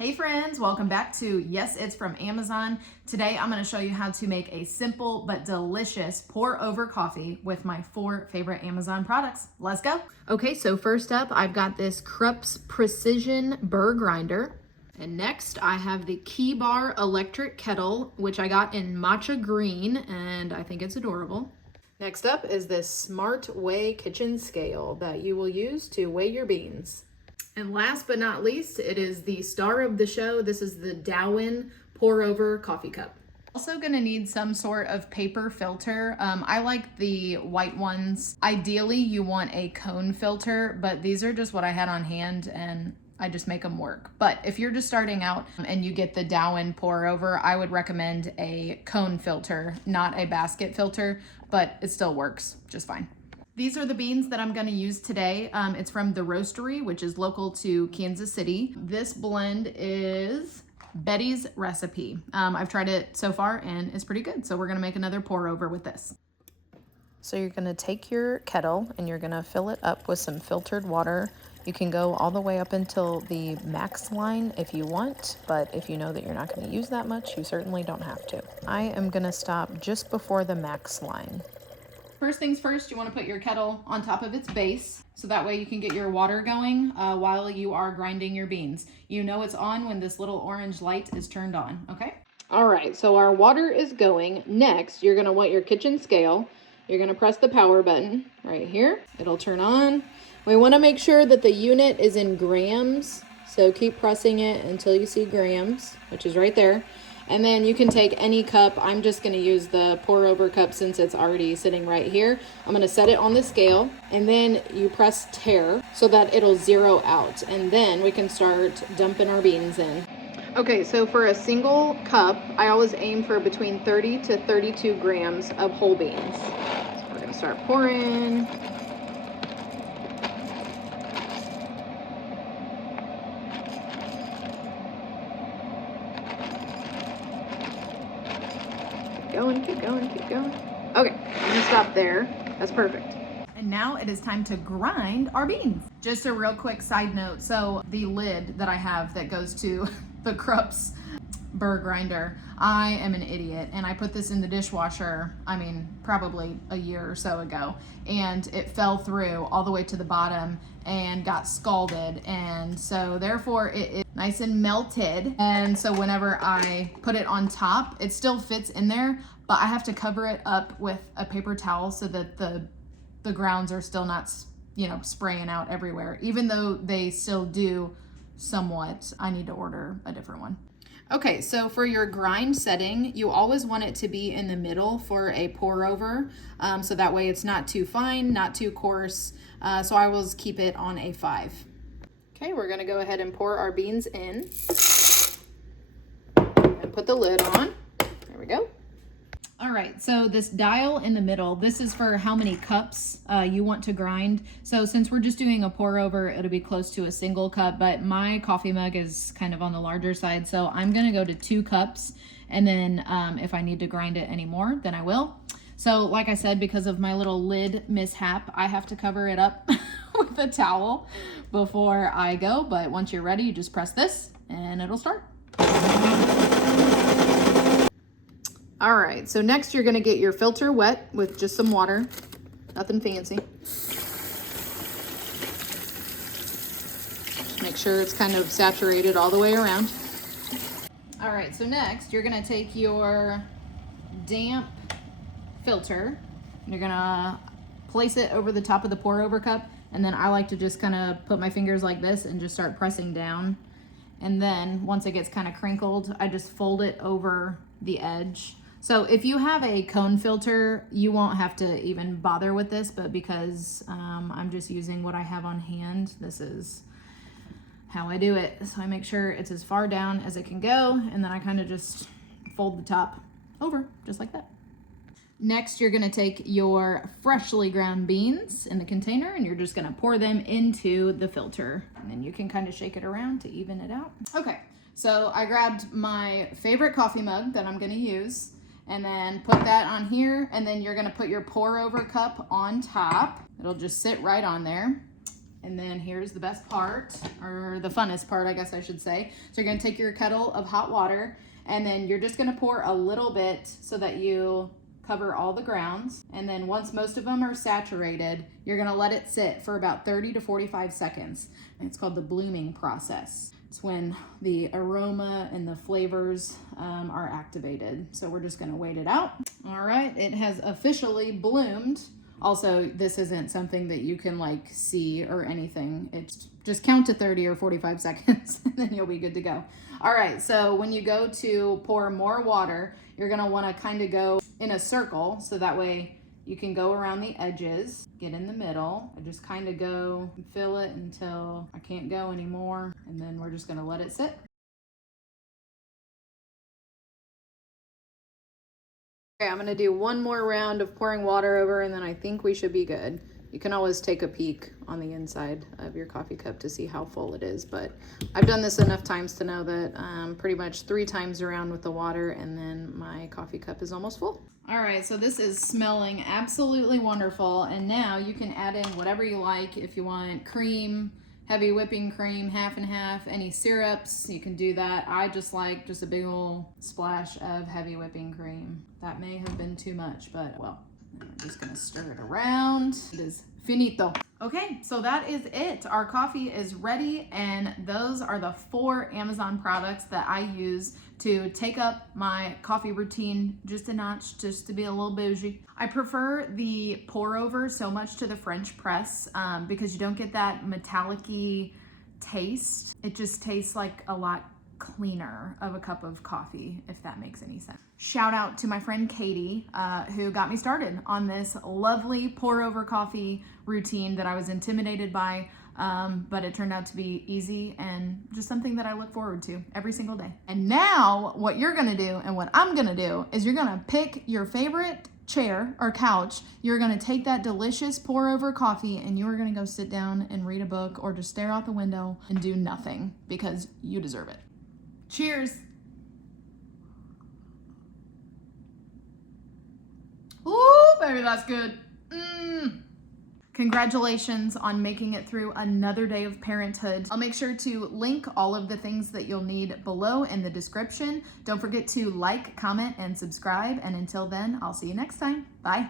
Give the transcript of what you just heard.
Hey friends, welcome back to Yes, It's from Amazon. Today I'm going to show you how to make a simple but delicious pour over coffee with my 4 favorite Amazon products. Let's go. Okay, so first up I've got this Krups Precision Burr Grinder. And next I have the KeyBar electric kettle, which I got in matcha green and I think it's adorable. Next up is this Smart Weigh kitchen scale that you will use to weigh your beans. And last but not least, it is the star of the show. This is the Dowin pour over coffee cup. Also gonna need some sort of paper filter. I like the white ones. Ideally, you want a cone filter, but these are just what I had on hand and I just make them work. But if you're just starting out and you get the Dowin pour over, I would recommend a cone filter, not a basket filter, but it still works just fine. These are the beans that I'm going to use today. It's from The Roastery, which is local to Kansas City. This blend is Betty's Recipe. I've tried it so far and it's pretty good. So we're going to make another pour over with this. So you're going to take your kettle and you're going to fill it up with some filtered water. You can go all the way up until the max line if you want, but if you know that you're not going to use that much, you certainly don't have to. I am going to stop just before the max line. First things first, you want to put your kettle on top of its base, so that way you can get your water going while you are grinding your beans. You know it's on when this little orange light is turned on, okay? All right, so our water is going. Next, you're going to want your kitchen scale. You're going to press the power button right here. It'll turn on. We want to make sure that the unit is in grams, so keep pressing it until you see grams, which is right there. And then you can take any cup. I'm just going to use the pour over cup since it's already sitting right here. I'm going to set it on the scale and then you press tare so that it'll zero out. And then we can start dumping our beans in. Okay, so for a single cup, I always aim for between 30 to 32 grams of whole beans. So we're going to start pouring. Keep going. Okay, I'm gonna stop there. That's perfect. And now it is time to grind our beans. Just a real quick side note. So the lid that I have that goes to the Krups Burr Grinder, I am an idiot and I put this in the dishwasher, probably a year or so ago, and it fell through all the way to the bottom and got scalded, and so therefore it is nice and melted, and so whenever I put it on top, it still fits in there, but I have to cover it up with a paper towel so that the grounds are still not, spraying out everywhere. Even though they still do somewhat, I need to order a different one. Okay, so for your grind setting, you always want it to be in the middle for a pour over, so that way it's not too fine, not too coarse, so I always keep it on a 5. Okay, we're gonna go ahead and pour our beans in and put the lid on. There we go. All right, so this dial in the middle, this is for how many cups you want to grind. So since we're just doing a pour over, it'll be close to a single cup, but my coffee mug is kind of on the larger side. So I'm gonna go to 2 cups, and then if I need to grind it anymore, then I will. So like I said, because of my little lid mishap, I have to cover it up with a towel before I go. But once you're ready, you just press this and it'll start. All right, so next you're gonna get your filter wet with just some water, nothing fancy. Just make sure it's kind of saturated all the way around. All right, so next you're gonna take your damp filter, and you're gonna place it over the top of the pour over cup, and then I like to just kind of put my fingers like this and just start pressing down. And then once it gets kind of crinkled, I just fold it over the edge. So if you have a cone filter, you won't have to even bother with this, but because I'm just using what I have on hand, this is how I do it. So I make sure it's as far down as it can go, and then I kind of just fold the top over, just like that. Next, you're gonna take your freshly ground beans in the container, and you're just gonna pour them into the filter, and then you can kind of shake it around to even it out. Okay, so I grabbed my favorite coffee mug that I'm gonna use, and then put that on here, and then you're gonna put your pour over cup on top. It'll just sit right on there. And then here's the best part, or the funnest part, I guess I should say. So you're gonna take your kettle of hot water, and then you're just gonna pour a little bit so that you cover all the grounds. And then once most of them are saturated, you're gonna let it sit for about 30 to 45 seconds. And it's called the blooming process. It's when the aroma and the flavors are activated. So we're just gonna wait it out. All right, it has officially bloomed. Also, this isn't something that you can like see or anything. It's just count to 30 or 45 seconds and then you'll be good to go. All right, so when you go to pour more water, you're gonna wanna kind of go in a circle so that way you can go around the edges, get in the middle, and just kind of go and fill it until I can't go anymore. And then we're just gonna let it sit. Okay, I'm gonna do one more round of pouring water over and then I think we should be good. You can always take a peek on the inside of your coffee cup to see how full it is, but I've done this enough times to know that pretty much 3 times around with the water and then my coffee cup is almost full. All right, so this is smelling absolutely wonderful, and now you can add in whatever you like. If you want cream, heavy whipping cream, half and half, any syrups, you can do that. I just like just a big old splash of heavy whipping cream. That may have been too much, but well, I'm just gonna stir it around. It is finito. Okay, so that is it. Our coffee is ready, and those are the 4 Amazon products that I use to take up my coffee routine just a notch, just to be a little bougie. I prefer the pour over so much to the French press because you don't get that metallic-y taste. It just tastes like a lot cleaner of a cup of coffee, if that makes any sense. Shout out to my friend Katie, who got me started on this lovely pour over coffee routine that I was intimidated by, but it turned out to be easy and just something that I look forward to every single day. And now what you're gonna do and what I'm gonna do is you're gonna pick your favorite chair or couch. You're gonna take that delicious pour over coffee and you're gonna go sit down and read a book or just stare out the window and do nothing because you deserve it. Cheers. Ooh, baby, that's good. Congratulations on making it through another day of parenthood. I'll make sure to link all of the things that you'll need below in the description. Don't forget to like, comment, and subscribe. And until then, I'll see you next time. Bye.